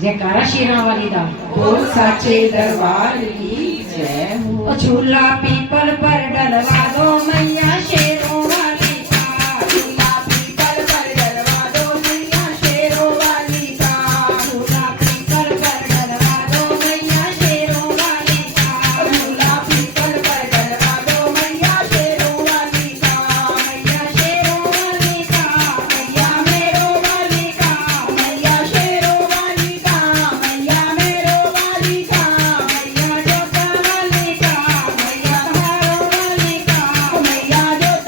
जयकारा शेरा वाली दा। बोल साचे दरबार की जय हो। झूला पीपल पर डलवा दो मैया शेरों वाली का। झूला पीपल पर डलवा दो मैया शेरों वाली का। झूला पीपल पर डलवा दो मैया शेरों वाली का। झूला पीपल पर डलवा दो मैया शेरों वाली का। मैया शेरों वाली का। मैया मेरो वाली का। मैया शेरों वाली का। मैया मेरो वाली का। मैया जोता वाली का। मैया पहाड़ों वाली का। मैया जोता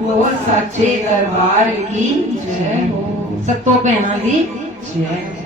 वो सच्चे दरबार की जय हो। सत्तो भैणां दी जय हो।